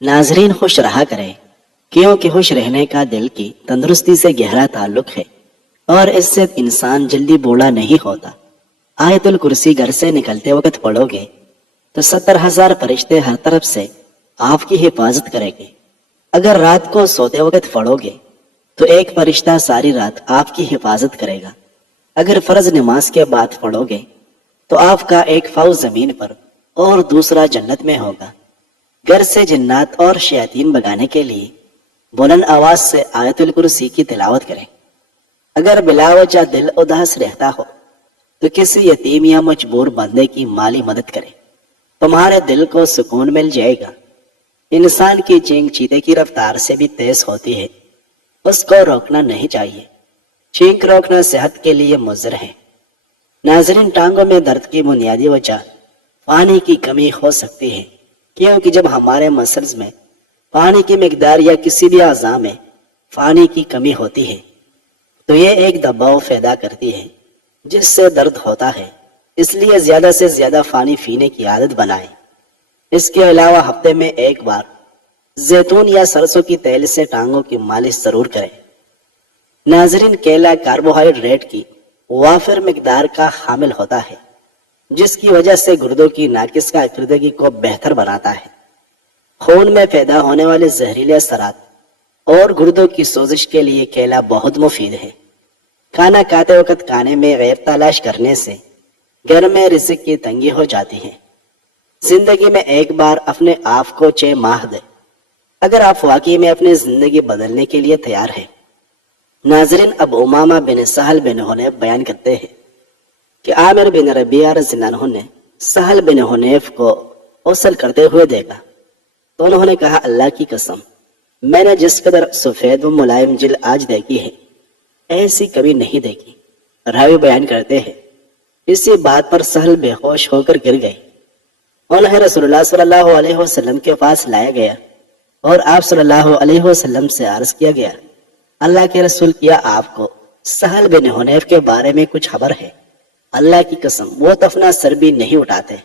ناظرین خوش رہا کریں، کیونکہ خوش رہنے کا دل کی تندرستی سے گہرا تعلق ہے اور اس سے انسان جلدی بوڑھا نہیں ہوتا۔ آیت الکرسی گھر سے نکلتے وقت پڑھو گے تو 70,000 فرشتے ہر طرف سے آپ کی حفاظت کریں گے۔ اگر رات کو سوتے وقت پڑھو گے تو ایک فرشتہ ساری رات آپ کی حفاظت کرے گا۔ اگر فرض نماز کے بعد پڑھو گے تو آپ کا ایک پاؤں زمین پر اور دوسرا جنت میں ہوگا۔ گھر سے جنات اور شیاطین بھگانے کے لیے بلند آواز سے آیت الکرسی کی تلاوت کریں۔ اگر بلا وجہ دل اداس رہتا ہو تو کسی یتیم یا مجبور بندے کی مالی مدد کریں، تمہارے دل کو سکون مل جائے گا۔ انسان کی چینگ چیتے کی رفتار سے بھی تیز ہوتی ہے، اس کو روکنا نہیں چاہیے۔ چینگ روکنا صحت کے لیے مضر ہے۔ ناظرین، ٹانگوں میں درد کی بنیادی وجہ پانی کی کمی ہو سکتی ہے، کیونکہ جب ہمارے مسلز میں پانی کی مقدار یا کسی بھی اعضاء میں پانی کی کمی ہوتی ہے تو یہ ایک دباؤ پیدا کرتی ہے جس سے درد ہوتا ہے۔ اس لیے زیادہ سے زیادہ پانی پینے کی عادت بنائیں۔ اس کے علاوہ ہفتے میں ایک بار زیتون یا سرسوں کی تیل سے ٹانگوں کی مالش ضرور کریں۔ ناظرین، کیلا کاربوہائیڈریٹ کی وافر مقدار کا حامل ہوتا ہے، جس کی وجہ سے گردوں کی ناقص کارکردگی کو بہتر بناتا ہے۔ خون میں پیدا ہونے والے زہریلے اثرات اور گردوں کی سوزش کے لیے کیلا بہت مفید ہے۔ کھانا کھاتے وقت کھانے میں غیر تلاش کرنے سے گھر میں رزق کی تنگی ہو جاتی ہے۔ زندگی میں ایک بار اپنے آپ کو 6 ماہ دے اگر آپ واقعی میں اپنی زندگی بدلنے کے لیے تیار ہیں۔ ناظرین، اب امامہ بن سہل بن حنیف بیان کرتے ہیں کہ عامر بن ربیعہ رضی اللہ عنہ نے سہل بن حنیف کو غسل کرتے ہوئے دیکھا تو انہوں نے کہا، اللہ کی قسم، میں نے جس قدر سفید و ملائم جلد آج دیکھی ہے ایسی کبھی نہیں دیکھی۔ راوی بیان کرتے ہیں اسی بات پر سہل بے ہوش ہو کر گر گئے۔ انہیں رسول اللہ صلی اللہ علیہ وسلم کے پاس لایا گیا اور آپ صلی اللہ علیہ وسلم سے عرض کیا گیا، اللہ کے رسول، کیا آپ کو سہل بن حنیف کے بارے میں کچھ خبر ہے؟ اللہ کی قسم وہ تو اپنا سر بھی نہیں اٹھاتے۔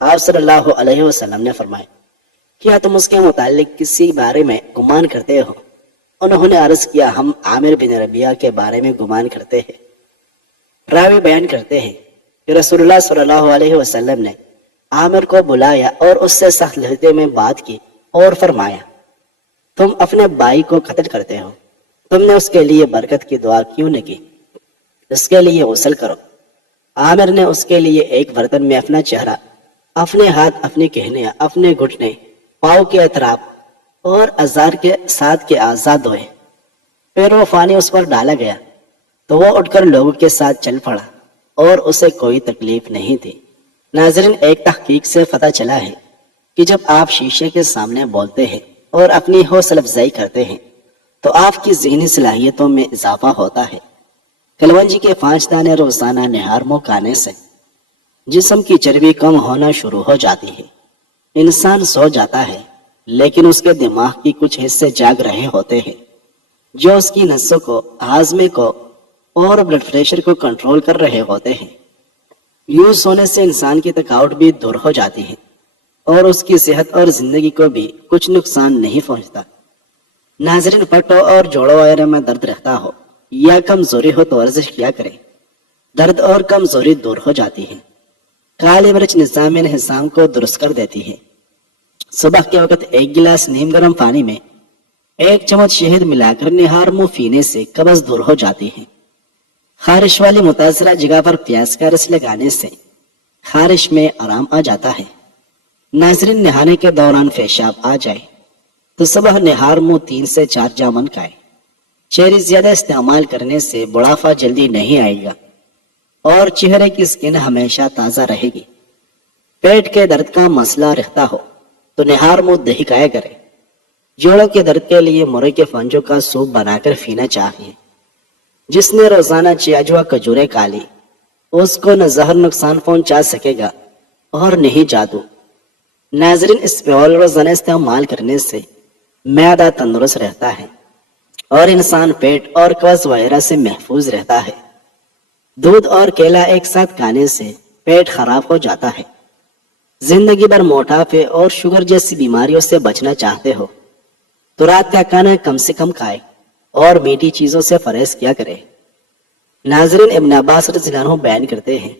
آپ صلی اللہ علیہ وسلم نے فرمایا، کیا تم اس کے متعلق کسی بارے میں گمان کرتے ہو؟ انہوں نے عرض کیا، ہم عامر بن ربیعہ کے بارے میں گمان کرتے ہیں۔ راوی بیان کرتے ہیں کہ رسول اللہ صلی اللہ علیہ وسلم نے عامر کو بلایا اور اس سے سخت لہجے میں بات کی اور فرمایا، تم اپنے بھائی کو قتل کرتے ہو، تم نے اس کے لیے برکت کی دعا کیوں نہ کی؟ اس کے لیے غسل کرو۔ عامر نے اس کے لیے ایک برتن میں اپنا چہرہ، اپنے ہاتھ، اپنی کہنیاں، اپنے گھٹنے، پاؤں کے اطراف اور ازار کے ساتھ کے اعضاء دھوئے۔ پھر وہ پانی اس پر ڈالا گیا تو وہ اٹھ کر لوگوں کے ساتھ چل پڑا اور اسے کوئی تکلیف نہیں تھی۔ ناظرین، ایک تحقیق سے پتہ چلا ہے کہ جب آپ شیشے کے سامنے بولتے ہیں اور اپنی حوصلہ افزائی کرتے ہیں تو آپ کی ذہنی صلاحیتوں میں اضافہ ہوتا ہے۔ کلونجی کے 5 دانے روزانہ نہار منہ کھانے سے جسم کی چربی کم ہونا شروع ہو جاتی ہے۔ انسان سو جاتا ہے لیکن اس کے دماغ کی کچھ حصے جاگ رہے ہوتے ہیں جو اس کی نسوں کو، ہاضمے کو اور بلڈ پریشر کو کنٹرول کر رہے ہوتے ہیں۔ یوں سونے سے انسان کی تھکاوٹ بھی دور ہو جاتی ہے اور اس کی صحت اور زندگی کو بھی کچھ نقصان نہیں پہنچتا۔ ناظرین، پٹوں اور جوڑوں وغیرہ میں درد رہتا ہو یا کمزوری ہو تو ورزش کیا کریں، درد اور کمزوری دور ہو جاتی ہے۔ کالی مرچ نظام انہضام کو درست کر دیتی ہے۔ صبح کے وقت 1 گلاس نیم گرم پانی میں 1 چمچ شہد ملا کر نہار منہ پینے سے قبض دور ہو جاتی ہے۔ خارش والی متاثرہ جگہ پر پیاز کا رس لگانے سے خارش میں آرام آ جاتا ہے۔ ناظرین، نہانے کے دوران پیشاب آ جائے تو صبح نہار منہ 3 سے 4 جامن کھائے۔ چیری زیادہ استعمال کرنے سے بڑھاپا جلدی نہیں آئے گا اور چہرے کی سکن ہمیشہ تازہ رہے گی۔ پیٹ کے درد کا مسئلہ رہتا ہو تو نہار منہ دہی کھایا کرے۔ جوڑوں کے درد کے لیے مرے کے پنجوں کا سوپ بنا کر پینا چاہیے۔ جس نے روزانہ چیاجوا کھجوریں کھا لی اس کو نہ زہر نقصان پہنچا سکے گا اور نہیں جادو۔ ناظرین، اس پیول روزانہ استعمال کرنے سے معدہ تندرست رہتا ہے اور انسان پیٹ اور قبض وغیرہ سے محفوظ رہتا ہے۔ دودھ اور کیلا ایک ساتھ کھانے سے پیٹ خراب ہو جاتا ہے۔ زندگی بھر موٹاپے اور شوگر جیسی بیماریوں سے بچنا چاہتے ہو تو رات کا کھانا کم سے کم کھائے اور میٹھی چیزوں سے پرہیز کیا کرے۔ ناظرین، ابن عباس رضی اللہ عنہ بیان کرتے ہیں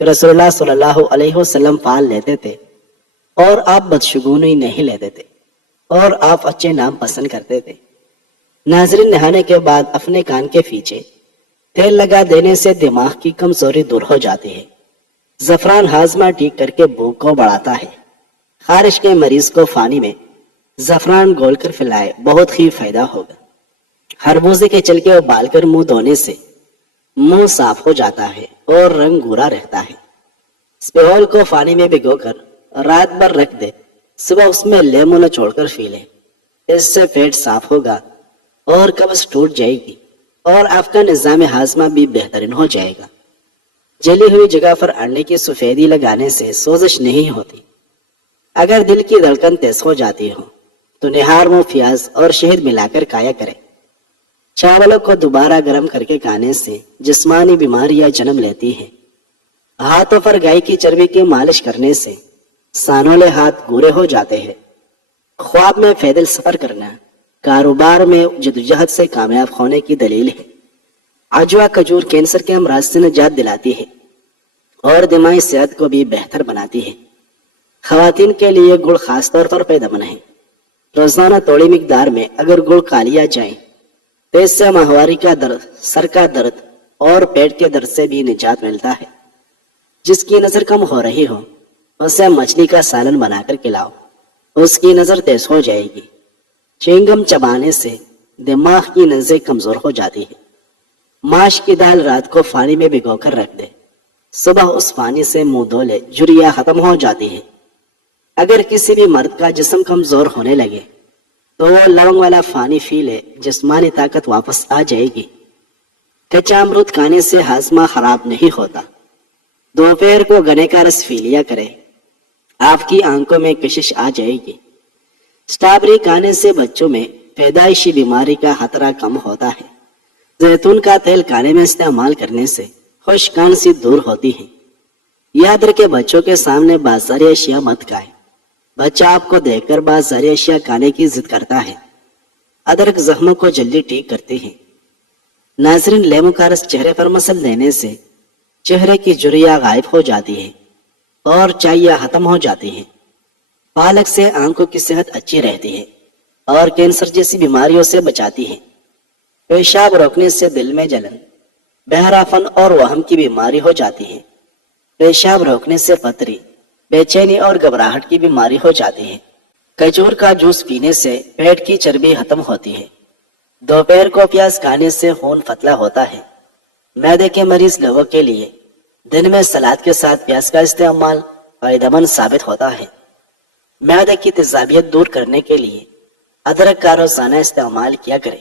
کہ رسول اللہ صلی اللہ علیہ وسلم پال لیتے تھے اور آپ بدشگونی نہیں لیتے تھے اور آپ اچھے نام پسند کرتے تھے۔ ناظرین، نہانے کے بعد اپنے کان کے پیچھے تیل لگا دینے سے دماغ کی کمزوری دور ہو جاتی ہے۔ زعفران ہاضمہ ٹھیک کر کے بھوک کو بڑھاتا ہے۔ خارش کے مریض کو پانی میں زعفران گھول کر پلائے، بہت ہی فائدہ ہوگا۔ خربوزے کے چھلکے ابال کر منہ دھونے سے منہ صاف ہو جاتا ہے اور رنگ گورا رہتا ہے۔ اسپیہول کو پانی میں بھگو کر رات بھر رکھ دے، صبح اس میں لیمو نچوڑ کر پی لے، اس سے پیٹ صاف ہوگا اور قبض ٹوٹ جائے گی اور آپ کا نظام ہاضمہ بھی بہترین ہو جائے گا۔ جلی ہوئی جگہ پر انڈے کی سفیدی لگانے سے سوزش نہیں ہوتی۔ اگر دل کی دھڑکن تیز ہو جاتی ہو تو نہار منہ پیاز اور شہد ملا کر کھایا کرے۔ چاولوں کو دوبارہ گرم کر کے کھانے سے جسمانی بیماریاں جنم لیتی ہیں۔ ہاتھوں پر گائے کی چربی کی مالش کرنے سے سانولے ہاتھ گورے ہو جاتے ہیں۔ خواب میں پیدل سفر کرنا کاروبار میں جدوجہد سے کامیاب ہونے کی دلیل ہے۔ عجوا کھجور کینسر کے امراض سے نجات دلاتی ہے اور دماغی صحت کو بھی بہتر بناتی ہے۔ خواتین کے لیے گڑ خاص طور پر فائدہ مند ہے۔ روزانہ تھوڑی مقدار میں اگر گڑ کھا لیا جائے تو اس سے ماہواری کا درد، سر کا درد اور پیٹ کے درد سے بھی نجات ملتا ہے۔ جس کی نظر کم ہو رہی ہو اسے مچھلی کا سالن بنا کر کھلاؤ، اس کی نظر تیز ہو جائے گی۔ چینگم چبانے سے دماغ کی نسیں کمزور ہو جاتی ہے۔ ماش کی دال رات کو پانی میں بھگو کر رکھ دے، صبح اس پانی سے منہ دھو لے، جھریاں ختم ہو جاتی ہے۔ اگر کسی بھی مرد کا جسم کمزور ہونے لگے تو وہ لونگ والا پانی پی لے، جسمانی طاقت واپس آ جائے گی۔ کچا امرود کھانے سے ہاضمہ خراب نہیں ہوتا۔ دوپہر کو گنے کا رس پی لیا کرے، آپ کی آنکھوں میں کشش آ جائے گی۔ اسٹرابیری کھانے سے بچوں میں پیدائشی بیماری کا خطرہ کم ہوتا ہے۔ زیتون کا تیل کھانے میں استعمال کرنے سے خشک کھانسی دور ہوتی ہے۔ یاد رکھے، بچوں کے سامنے بازاری اشیاء مت کھائے۔ بچہ آپ کو دیکھ کر بازاری اشیاء کھانے کی ضد کرتا ہے۔ ادرک زخموں کو جلدی ٹھیک کرتی ہے۔ ناظرین، لیمو کا رس چہرے پر مسل دینے سے چہرے کی جھریاں غائب ہو جاتی ہے اور چاہیاں ختم ہو جاتی ہے۔ پالک سے آنکھوں کی صحت اچھی رہتی ہے اور کینسر جیسی بیماریوں سے بچاتی ہے۔ پیشاب روکنے سے دل میں جلن، بہراپن اور وہم کی بیماری ہو جاتی ہے۔ پیشاب روکنے سے پتھری، بے چینی اور گھبراہٹ کی بیماری ہو جاتی ہے۔ کھجور کا جوس پینے سے پیٹ کی چربی ختم ہوتی ہے۔ دوپہر کو پیاز کھانے سے خون پتلا ہوتا ہے۔ معدے کے مریض لوگوں کے لیے دن میں سلاد کے ساتھ پیاز کا استعمال فائدہ مند ثابت ہوتا ہے۔ معدے کی تیزابیت دور کرنے کے لیے ادرک کا روزانہ استعمال کیا کرے،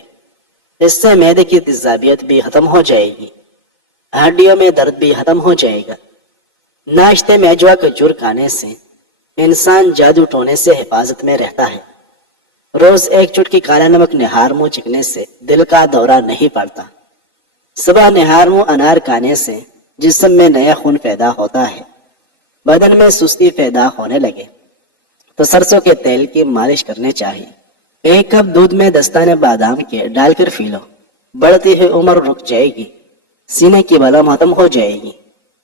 اس سے معدے کی تیزابیت بھی ختم ہو جائے گی، ہڈیوں میں درد بھی ختم ہو جائے گا۔ ناشتے میں عجوا کھجور کھانے سے انسان جادو ٹونے سے حفاظت میں رہتا ہے۔ روز ایک چٹکی کالا نمک نہار منہ چکنے سے دل کا دورہ نہیں پڑتا۔ صبح نہار منہ انار کھانے سے جسم میں نیا خون پیدا ہوتا ہے۔ بدن میں سستی پیدا ہونے لگے تو سرسوں کے تیل کی مالش کرنے چاہیے۔ ایک کپ دودھ میں دستانے بادام کے ڈال کر پی لو، بڑھتی ہوئی عمر رک جائے گی، سینے کی بلم ختم ہو جائے گی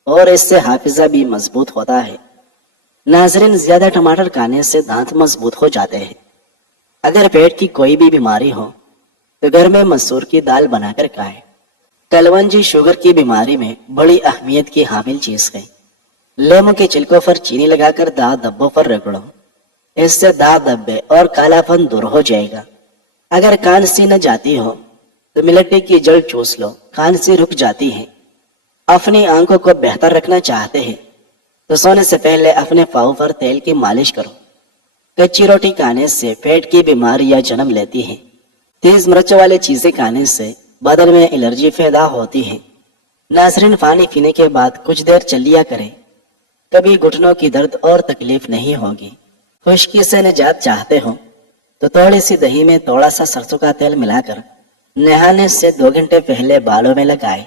اور اس سے حافظہ بھی مضبوط ہوتا ہے۔ ناظرین، زیادہ ٹماٹر کھانے سے دانت مضبوط ہو جاتے ہیں۔ اگر پیٹ کی کوئی بھی بیماری ہو تو گھر میں مسور کی دال بنا کر کھائیں۔ کلونجی شوگر کی بیماری میں بڑی اہمیت کی حامل چیز ہے۔ لیمو کے چھلکوں پر چینی لگا کر دانت دھبوں پر رگڑو، اس سے دانت دھبے اور کالا پن دور ہو جائے گا۔ اگر کھانسی نہ جاتی ہو تو ملٹی کی جڑ چوس لو، کھانسی رک جاتی ہے۔ اپنی آنکھوں کو بہتر رکھنا چاہتے ہیں تو سونے سے پہلے اپنے پاؤں پر تیل کی مالش کرو۔ کچی روٹی کھانے سے پیٹ کی بیماریاں جنم لیتی ہیں۔ تیز مرچ والی چیزیں کھانے سے بدن میں الرجی پیدا ہوتی ہے۔ ناظرین، پانی پینے کے بعد کچھ دیر چل لیا کریں، کبھی گھٹنوں کی درد اور تکلیف نہیں ہوگی۔ خشکی سے نجات چاہتے ہو تو تھوڑی سی دہی میں تھوڑا سا سرسوں کا تیل ملا کر نہانے سے 2 گھنٹے پہلے بالوں میں لگائیں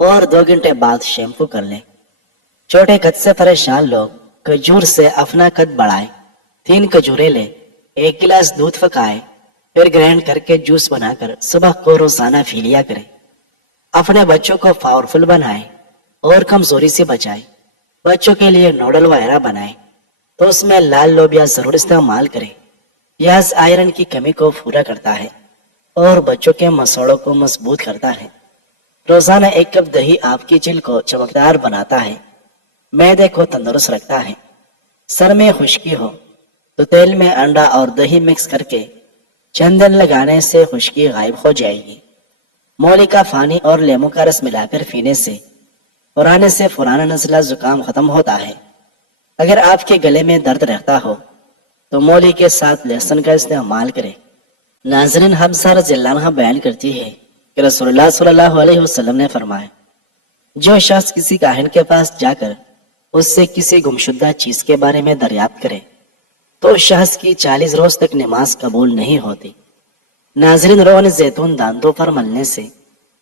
اور 2 گھنٹے بعد شیمپو کر لیں۔ چھوٹے قد سے پریشان لوگ کھجور سے اپنا قد بڑھائے، 3 کھجوریں لے، 1 گلاس دودھ پکائے، پھر گرینڈ کر کے جوس بنا کر صبح کو روزانہ پی لیا کرے۔ اپنے بچوں کو پاورفل بنائے اور کمزوری سے بچائے۔ بچوں کے لیے نوڈل وغیرہ بنائے تو اس میں لال لوبیا ضرور استعمال کرے۔ پیاز آئرن کی کمی کو پورا کرتا ہے اور بچوں کے مسوڑوں کو مضبوط کرتا ہے۔ روزانہ 1 کپ دہی آپ کی جلد کو چمکدار بناتا ہے، معدے کو تندرست رکھتا ہے۔ سر میں خشکی ہو تو تیل میں انڈا اور دہی مکس کر کے چند دن لگانے سے خشکی غائب ہو جائے گی۔ مولی کا پانی اور لیمو کا رس ملا کر پینے سے پرانے سے پرانا نزلہ زکام ختم ہوتا ہے۔ اگر آپ کے گلے میں درد رہتا ہو تو مولی کے ساتھ لہسن کا استعمال کریں۔ ناظرین، حفصہ رضی اللہ عنہ بیان کرتی ہے کہ رسول اللہ صلی اللہ علیہ وسلم نے فرمایا، جو شخص کسی کاہن کے پاس جا کر اس سے کسی گمشدہ چیز کے بارے میں دریافت کرے تو اس شخص کی 40 روز تک نماز قبول نہیں ہوتی۔ ناظرین، روغن زیتون دانتوں پر ملنے سے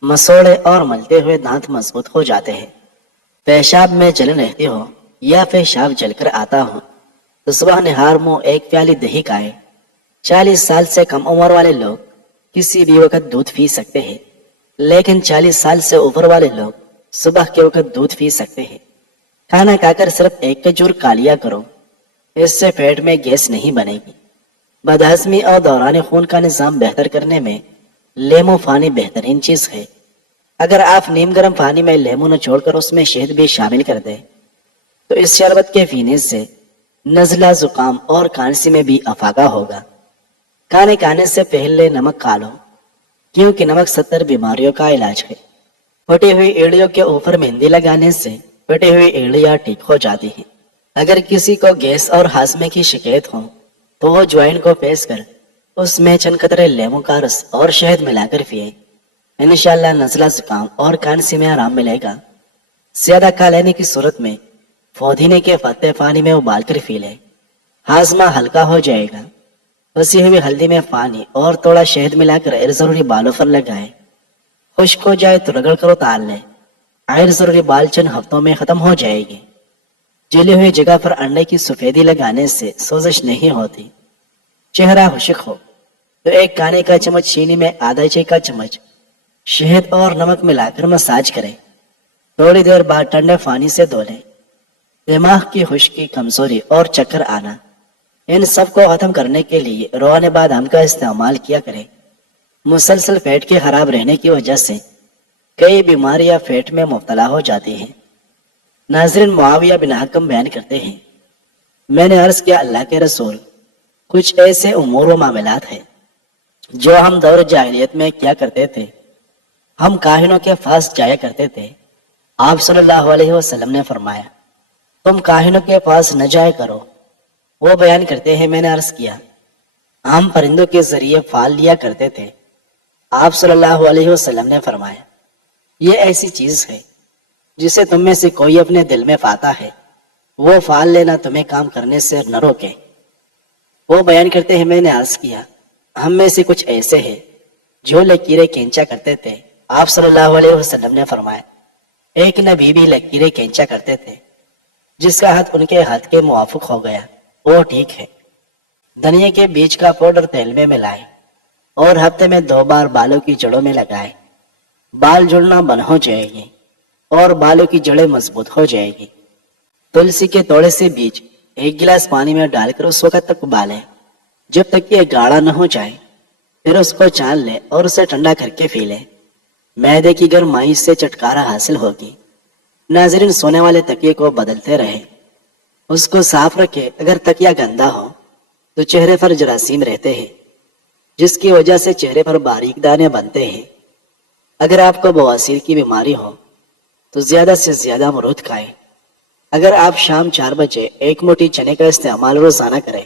مسوڑے اور ملتے ہوئے دانت مضبوط ہو جاتے ہیں۔ پیشاب میں جلن رہتی ہو یا پیشاب جل کر آتا ہو تو صبح نہار منہ 1 پیالی دہی کھائے۔ 40 سال سے کم عمر والے لوگ کسی بھی وقت دودھ پی سکتے ہیں، لیکن 40 سال سے اوپر والے لوگ صبح کے وقت دودھ پی سکتے ہیں۔ کھانا کھا کر صرف 1 کھجور کھا لیا کرو، اس سے پیٹ میں گیس نہیں بنے گی۔ بدہضمی اور دوران خون کا نظام بہتر کرنے میں لیمو پانی بہترین چیز ہے۔ اگر آپ نیم گرم پانی میں لیمو نچوڑ کر اس میں شہد بھی شامل کر دیں تو اس شربت کے پینے سے نزلہ، زکام اور کھانسی میں بھی افاقہ ہوگا۔ کھانے کھانے سے پہلے نمک کھا لو، کیونکہ نمک 70 بیماریوں کا علاج ہے۔ پھٹی ہوئی ایڑیوں کے اوپر مہندی لگانے سے پھٹی ہوئی ایڑیاں ٹھیک ہو جاتی ہیں۔ اگر کسی کو گیس اور ہاضمے کی شکایت ہو تو وہ جوائن کو پیس کر اس میں چند قطرے لیمو کا رس اور شہد ملا کر پیے، انشاءاللہ نزلہ، زکام اور کھانسی میں آرام ملے گا۔ زیادہ کھا لینے کی صورت میں پودینے کے پتے پانی میں ابال کر پی لے، ہاضمہ ہلکا ہو جائے گا۔ پسی ہوئی ہلدی میں پانی اور تھوڑا شہد ملا کر غیر ضروری بالوں پر لگائے، خشک ہو جائے تو رگڑ کر اتار لے، غیر ضروری بال چند ہفتوں میں ختم ہو جائے گی۔ جلی ہوئی جگہ پر انڈے کی سفیدی لگانے سے سوزش نہیں ہوتی۔ چہرہ خشک ہو تو 1 کھانے کا چمچ چینی میں آدھا چائے کا چمچ شہد اور نمک ملا کر مساج کریں، تھوڑی دیر بعد ٹھنڈے پانی سے دھو لیں۔ دماغ کی خشکی، کمزوری اور چکر آنا، ان سب کو ختم کرنے کے لیے روغن بادام کا استعمال کیا کریں۔ مسلسل پیٹ کے خراب رہنے کی وجہ سے کئی بیماریاں پیٹ میں مبتلا ہو جاتی ہیں۔ ناظرین، معاویہ بن حکم بیان کرتے ہیں، میں نے عرض کیا، اللہ کے رسول، کچھ ایسے امور و معاملات ہیں جو ہم دور جاہلیت میں کیا کرتے تھے۔ ہم کاہنوں کے پاس جایا کرتے تھے۔ آپ صلی اللہ علیہ وسلم نے فرمایا، تم کاہنوں کے پاس نہ جایا کرو۔ وہ بیان کرتے ہیں، میں نے عرض کیا، ہم پرندوں کے ذریعے پھال لیا کرتے تھے۔ آپ صلی اللہ علیہ وسلم نے فرمایا، یہ ایسی چیز ہے جسے تم میں سے کوئی اپنے دل میں پاتا ہے، وہ پھال لینا تمہیں کام کرنے سے نہ روکے۔ وہ بیان کرتے ہیں، میں نے عرض کیا، ہم میں سے کچھ ایسے ہیں جو لکیریں کھینچا کرتے تھے۔ آپ صلی اللہ علیہ وسلم نے فرمایا، ایک نبی بھی لکیریں کھینچا کرتے تھے، جس کا ہاتھ ان کے ہاتھ کے موافق ہو گیا وہ ٹھیک ہے۔ دھنیا کے بیج کا پاؤڈر تیل میں ملائے اور ہفتے میں 2 بار بالوں کی جڑوں میں لگائے، بال جڑنا بند ہو جائے گی اور بالوں کی جڑیں مضبوط ہو جائے گی۔ تلسی کے تھوڑے سے بیج 1 گلاس پانی میں ڈال کر اس وقت تک ابالیں جب تک یہ گاڑھا نہ ہو جائے، پھر اس کو چھان لے اور اسے ٹھنڈا کر کے پی لے۔ معدے کی گرمائی سے چھٹکارا حاصل ہوگی۔ ناظرین، سونے والے تکیے کو بدلتے رہے، اس کو صاف رکھے۔ اگر تکیہ گندا ہو تو چہرے پر جراثیم رہتے ہیں، جس کی وجہ سے چہرے پر باریک دانے بنتے ہیں۔ اگر آپ کو بواسیر کی بیماری ہو تو زیادہ سے زیادہ امرود کھائیں۔ اگر آپ شام 4 بجے 1 موٹی چنے کا استعمال روزانہ کریں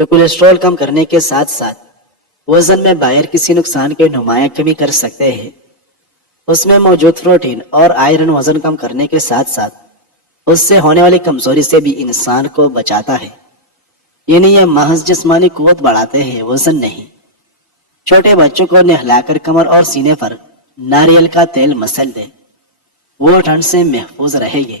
تو کولیسٹرول کم کرنے کے ساتھ ساتھ وزن میں باہر کسی نقصان کے نمایاں کمی کر سکتے ہیں۔ اس میں موجود پروٹین اور آئرن وزن کم کرنے کے ساتھ ساتھ اس سے ہونے والی کمزوری سے بھی انسان کو بچاتا ہے، یعنی یہ محض جسمانی قوت بڑھاتے ہیں، وزن نہیں۔ چھوٹے بچوں کو نہلا کر کمر اور سینے پر ناریل کا تیل مسل دیں، وہ ٹھنڈ سے محفوظ رہے گے۔